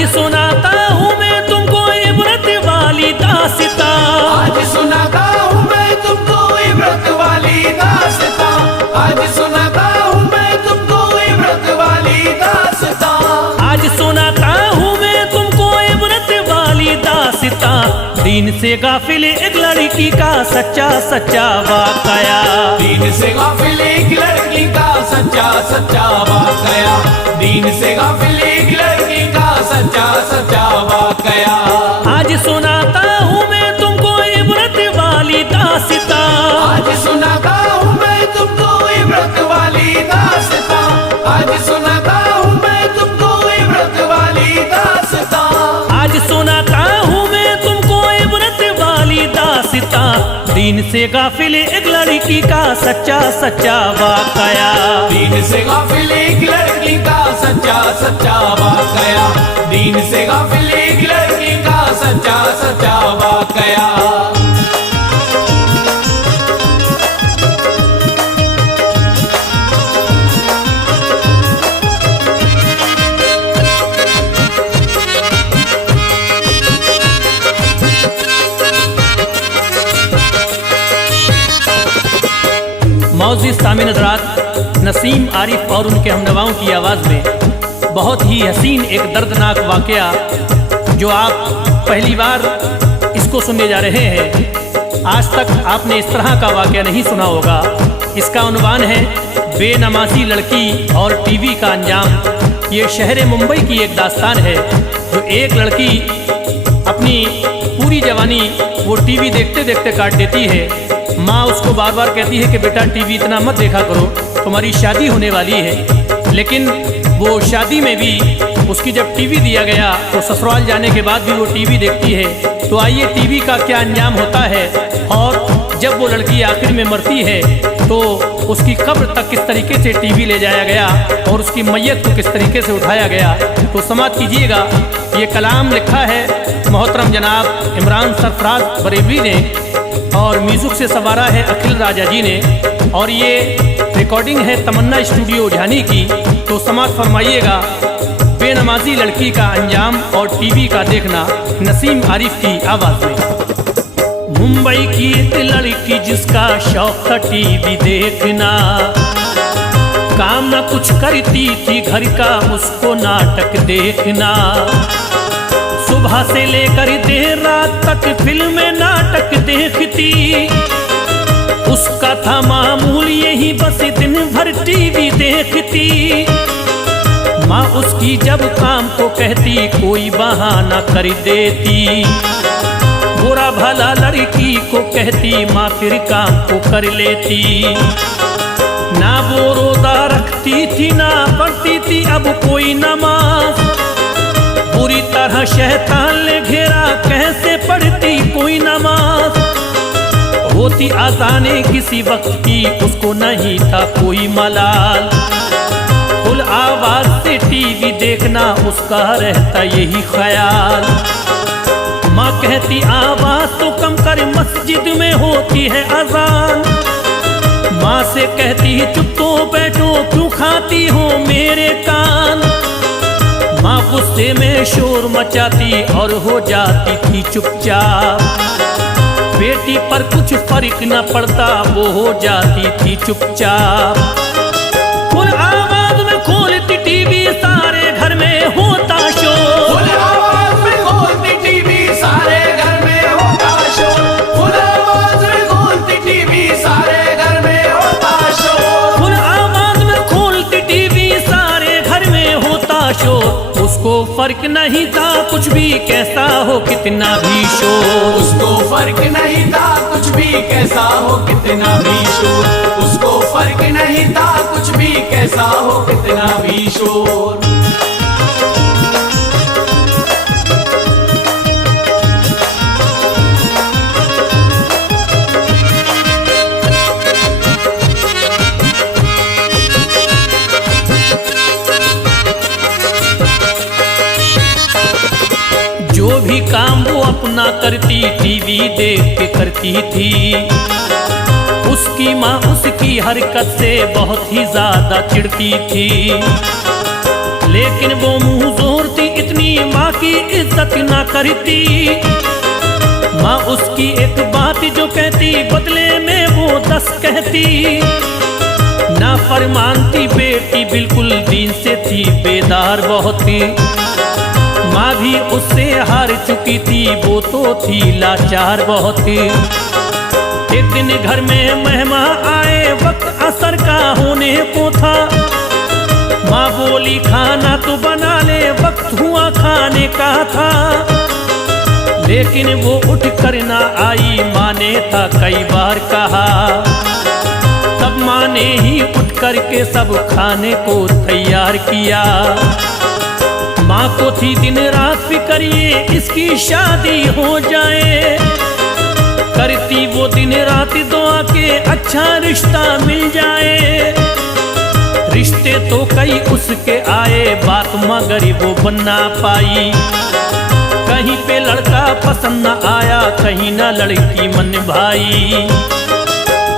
आज सुनाता हूँ मैं तुमको इबरत वाली दास्तां। आज सुनाता हूँ मैं तुमको इबरत वाली दास्तां। आज सुनाता हूँ मैं तुमको इबरत वाली दास्तां। आज सुनाता हूँ मैं तुमको इबरत वाली दास्तां। दीन से गाफिल एक लड़की का सच्चा सच्चा वाकया। दीन से गाफिल एक लड़की का सच्चा सच्चा वाकया। दीन से गाफिल एक लड़की का सच्चा सच्चा वाकया। आज सुनाता हूँ मैं तुमको इबरत वाली दास्तां। आज सुनाता हूँ मैं तुमको इबरत वाली दास्तां। आज सुनाता हूँ मैं तुमको इबरत वाली दास्तां। आज सुनाता हूँ मैं तुमको इबरत वाली दास्तां। दीन से गाफिल एक लड़की का सच्चा सच्चा वाकया। दीन से गाफिल एक लड़की का सच्चा सच्चा वाकया। दीन से गाफिल एक लड़की का सच्चा सच्चा वाकया। मौजूद सामिन हज़रात, नसीम आरिफ और उनके हमनवाओं की आवाज़ में बहुत ही हसीन एक दर्दनाक वाक़या जो आप पहली बार इसको सुनने जा रहे हैं। आज तक आपने इस तरह का वाक़या नहीं सुना होगा। इसका उन्वान है बेनमाजी लड़की और टीवी का अंजाम। ये शहर मुंबई की एक दास्तान है जो एक लड़की अपनी पूरी जवानी वो टीवी देखते देखते काट देती है। माँ उसको बार बार कहती है कि बेटा टीवी इतना मत देखा करो, तुम्हारी शादी होने वाली है। लेकिन वो शादी में भी उसकी जब टीवी दिया गया तो ससुराल जाने के बाद भी वो टीवी देखती है। तो आइए टीवी का क्या अंजाम होता है और जब वो लड़की आखिर में मरती है तो उसकी कब्र तक किस तरीके से टीवी ले जाया गया और उसकी मैयत को किस तरीके से उठाया गया। तो समाअत कीजिएगा। ये कलाम लिखा है मोहतरम जनाब इमरान सरफराज बरेलवी ने और म्यूजिक से सवारा है अखिल राजा जी ने और ये रिकॉर्डिंग है तमन्ना स्टूडियो झानी की। तो समाअत फरमाइएगा। बेनमाजी लड़की का अंजाम और टीवी का देखना, नसीम आरिफ की आवाज़ में। मुंबई की एक लड़की जिसका शौक था टीवी देखना, काम न कुछ करती थी घर का उसको नाटक देखना। सुबह से लेकर देर रात तक फिल्में नाटक देखती, उसका था मामूल यही बस दिन भर टीवी देखती। माँ उसकी जब काम को कहती कोई बहाना कर देती, बुरा भला लड़की को कहती माँ फिर काम को कर लेती। ना वो रोज़ा रखती थी ना पढ़ती थी अब कोई नमाज, बुरी तरह शैतान ने घेरा कैसे पढ़ती कोई नमाज। होती आज़ाने किसी वक्त की उसको नहीं था कोई मलाल, फुल आवाज से टीवी देखना उसका रहता यही ख्याल। माँ कहती आवाज तो कम कर मस्जिद में होती है अजान, माँ से कहती चुप तो बैठो क्यों खाती हो मेरे कान। माँ गुस्से में शोर मचाती और हो जाती थी चुपचाप, बेटी पर कुछ फर्क न पड़ता वो हो जाती थी चुपचाप। फुल आवाज में खोलती टीवी सारे घर में होता शोर, फुल आवाज में खोलती टीवी सारे घर में होता शोर। फुल आवाज में खोलती टीवी सारे घर में होता शोर। फुल आवाज में खोलती टीवी सारे घर में होता शोर। उसको फर्क नहीं था कुछ भी कैसा हो कितना भी शोर, उसको फर्क नहीं था कुछ भी कैसा हो कितना भी शोर। उसको फर्क नहीं था कुछ भी कैसा हो कितना भी शोर। जो भी काम वो अपना करती टीवी देख के करती थी। उसकी माँ उसकी हरकत से बहुत ही ज्यादा चिढ़ती थी, लेकिन वो मुंह जोर थी इतनी इतनी माँ की इज्जत ना करती। माँ उसकी एक बात जो कहती बदले में वो 10 कहती। ना फरमानती बेटी बिल्कुल दीन से थी बेदार बहुत थी। माँ भी उससे हार चुकी थी, वो तो थी लाचार बहुत थी। एक दिन घर में मेहमान आए, वक्त असर का होने को था। माँ बोली खाना तो बना ले, वक्त हुआ खाने का था। लेकिन वो उठ कर ना आई, माँ ने था कई बार कहा। तब माँ ने ही उठ कर के सब खाने को तैयार किया। माँ को थी दिन रात फिक्र ये इसकी शादी हो जाए। करती वो दिन रात दुआ के अच्छा रिश्ता मिल जाए। रिश्ते तो कई उसके आए, बात मगर वो बन ना पाई। कहीं पे लड़का पसंद न आया, कहीं ना लड़की मन भाई।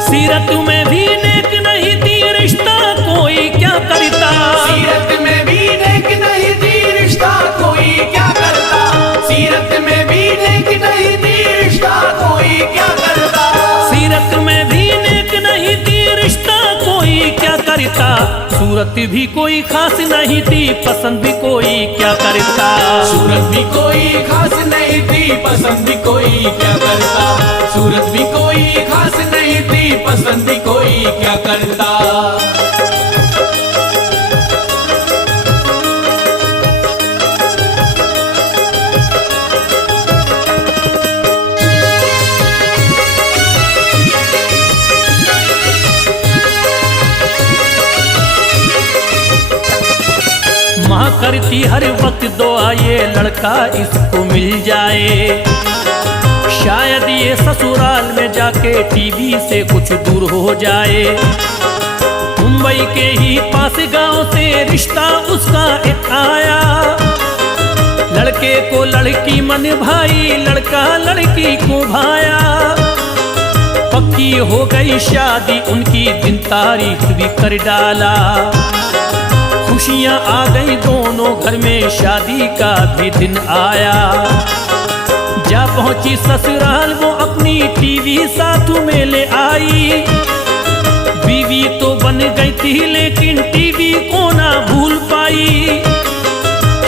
सीरत में भी नेक नहीं थी, रिश्ता कोई क्या करता। सीरत में भी नेक नहीं थी, रिश्ता कोई क्या करता। सीरत में भी नेक नहीं थी, रिश्ता कोई क्या करता। सीरत में भी नेक नहीं थी, रिश्ता कोई क्या करता। सूरत भी कोई खास नहीं थी, पसंद भी कोई क्या करता। सूरत भी कोई खास नहीं थी, पसंद भी कोई क्या करता। सूरत भी कोई खास नहीं थी, पसंद भी कोई क्या करता। माँ करती हर वक्त दुआ ये लड़का इसको मिल जाए। शायद ये ससुराल में जाके टीवी से कुछ दूर हो जाए। मुंबई के ही पास गांव से रिश्ता उसका एक आया। लड़के को लड़की मन भाई, लड़का लड़की को भाया। पक्की हो गई शादी उनकी, दिन तारीख भी कर डाला। खुशियाँ आ गई दोनों घर में, शादी का भी दिन आया। जा पहुंची ससुराल वो अपनी टीवी साथ में ले आई। बीवी तो बन गई थी लेकिन टीवी को ना भूल पाई।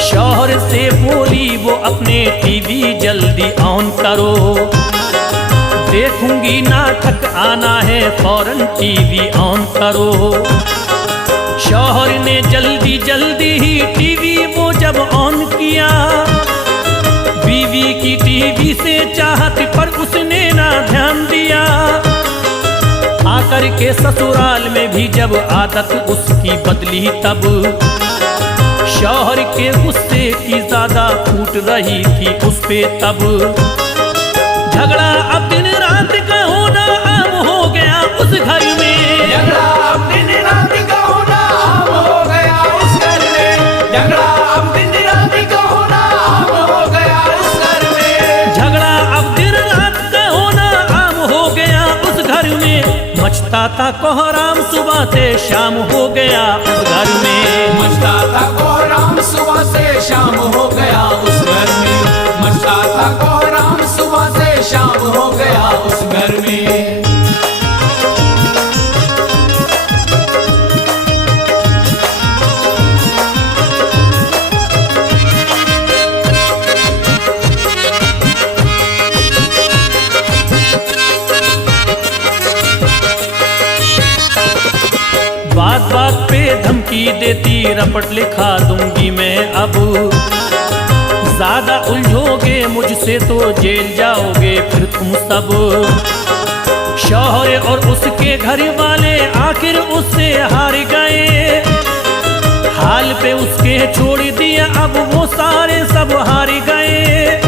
शौहर से बोली वो अपने टीवी जल्दी ऑन करो। देखूंगी नाटक आना है, फौरन टीवी ऑन करो। शौहर ने जल्दी जल्दी ही टीवी वो जब ऑन किया। बीवी की टीवी से चाहत पर उसने ना ध्यान दिया। आकर के ससुराल में भी जब आदत उसकी बदली, तब शौहर के गुस्से की ज्यादा फूट रही थी उस पे। तब झगड़ा अब दिन रात का होना आम हो गया उस घर में। झगड़ा अब दिन रात का होना आम हो गया उस घर में। झगड़ा अब दिन रात का होना आम हो गया उस घर में। झगड़ा अब दिन रात का होना आम हो गया उस घर में। मचता था कोहराम सुबह से शाम हो गया उस घर में। मचता था कोहराम सुबह से शाम हो गया उस घर में। मचता था कोहराम सुबह से शाम हो गया उस घर में। बात बात पे धमकी देती, रपट लिखा दूंगी मैं अब। ज्यादा उलझोगे मुझसे तो जेल जाओगे फिर तुम सब। शौहर और उसके घर वाले आखिर उससे हार गए। हाल पे उसके छोड़ दिया, अब वो सारे सब हार गए।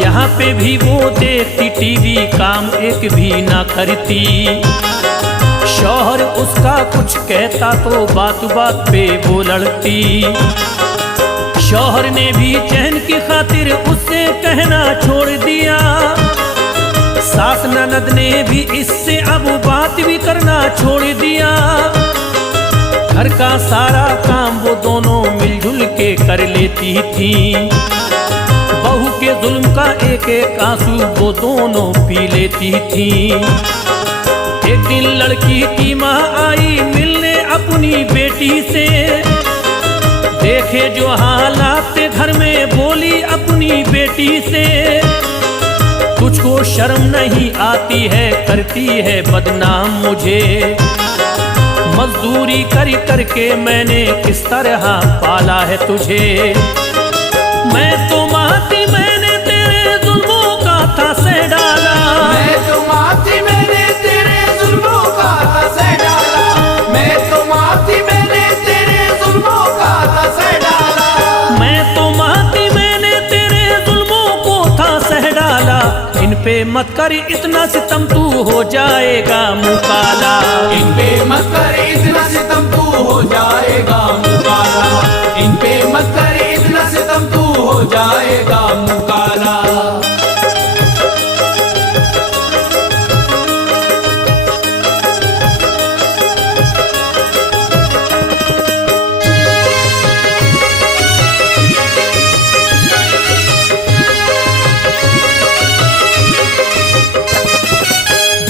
यहाँ पे भी वो देखती टीवी, काम एक भी ना करती। शौहर उसका कुछ कहता तो बात बात पे वो लड़ती। शौहर ने भी चैन की खातिर उससे कहना छोड़ दिया। सास ननद ने भी इससे अब बात भी करना छोड़ दिया। घर का सारा काम वो दोनों मिलजुल मिलजुल के कर लेती थी। बहू के जुल्म का एक एक आंसू वो दोनों पी लेती थी। एक दिन लड़की की माँ आई मिलने अपनी बेटी से, देखे जो हालात घर में बोली अपनी बेटी से, तुझको शर्म नहीं आती है करती है बदनाम मुझे। मजदूरी कर करके मैंने किस तरह पाला है तुझे। मैं तो माती मैंने तेरे जुल्मों का था सह डाला, मैं तो माती मैंने तेरे जुल्मों का था सह डाला, मैं तो माती मैंने तेरे जुल्मों का था सह डाला, मैं तो माती मैंने तेरे जुल्मों को था सह डाला। इन पे मत कर इतना सितम तू हो जाएगा मुकाला, इन पे मत कर इतना सितम तू हो जाएगा मुकाला, इन पे मत कर इतना सितम तू हो जाएगा मुकाला।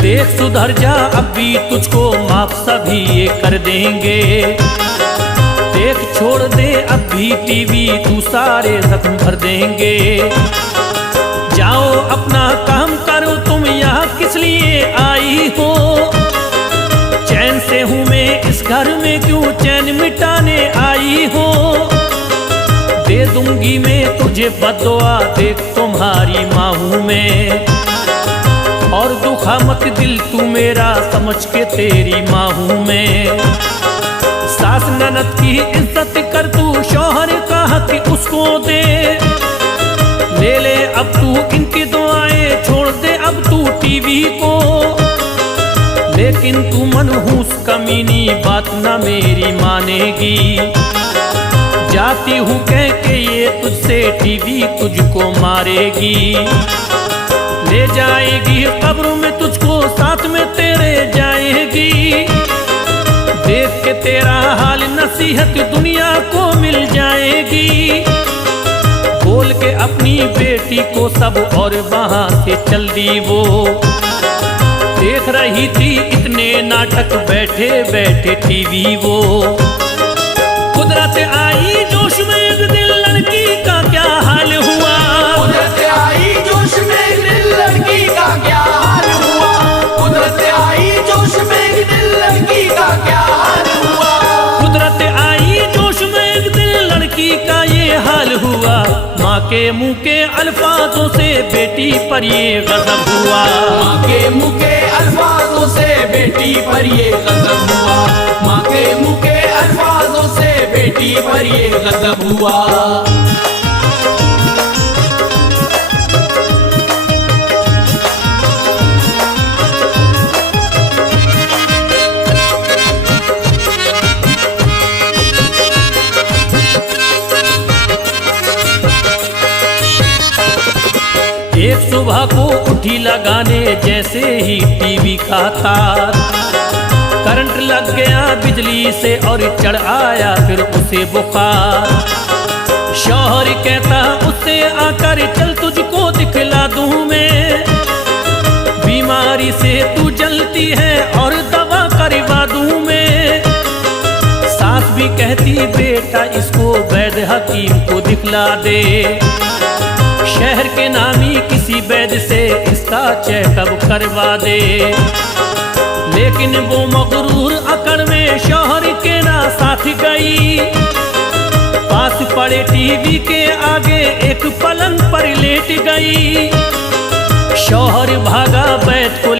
देख सुधर जा अब भी तुझको माफ सभी ये कर देंगे। देख छोड़ दे अब भी टीवी तू सारे जख्म भर देंगे। जाओ अपना काम करो तुम यहाँ किस लिए आई हो। चैन से हूँ मैं इस घर में क्यों चैन मिटाने आई हो। दे दूंगी मैं तुझे बद्दुआ देख तुम्हारी माँ हूँ मैं। और दुखा मत दिल तू मेरा समझ के तेरी माँ हूँ मैं। सास ननद की इज्जत कर तू शौहर का हक उसको दे। ले ले अब तू इनकी दुआएं छोड़ दे अब तू टीवी को। लेकिन तू मनहूस कमीनी बात ना मेरी मानेगी। जाती हूँ कह के ये तुझसे टीवी तुझको मारेगी। ले जाएगी कब्र में तुझको साथ में तेरे जाएगी। देख के तेरा हाल नसीहत दुनिया को मिल जाएगी। बोल के अपनी बेटी को सब और वहां से चल दी वो। देख रही थी इतने नाटक बैठे बैठे टीवी वो। कुदरत आई जोश में एक दिल लड़की का क्या हाल हुआ। कुदरत आई जोश में एक दिल लड़की का क्या हाल हुआ। कुदरत आई जोश में एक दिल लड़की का क्या हाल हुआ। कुदरत आई जोश में एक दिल लड़की का ये हाल हुआ। माँ के मुंह के अल्फाजों से बेटी पर ये गजब हुआ। माँ के मुंह के अल्फाजों से बेटी पर ये गजब हुआ। माँ के मुंह के अल्फाजों से बेटी पर ये गजब हुआ। एक सुबह को उठी लगाने जैसे ही टीवी का तार। करंट लग गया बिजली से और चढ़ आया फिर उसे बुखार। शौहर कहता उससे आकर चल तुझको दिखला दूं मैं। बीमारी से तू जलती है और दवा करवा दूं मैं। सास भी कहती बेटा इसको वैद्य हकीम को दिखला दे। शहर के नामी किसी वैद्य से इसका चेकअप करवा दे। लेकिन वो मगरूर अकड़ में शौहर के ना साथ गई। पास पड़े टीवी के आगे एक पलंग पर लेट गई। शौहर भागा बैठ को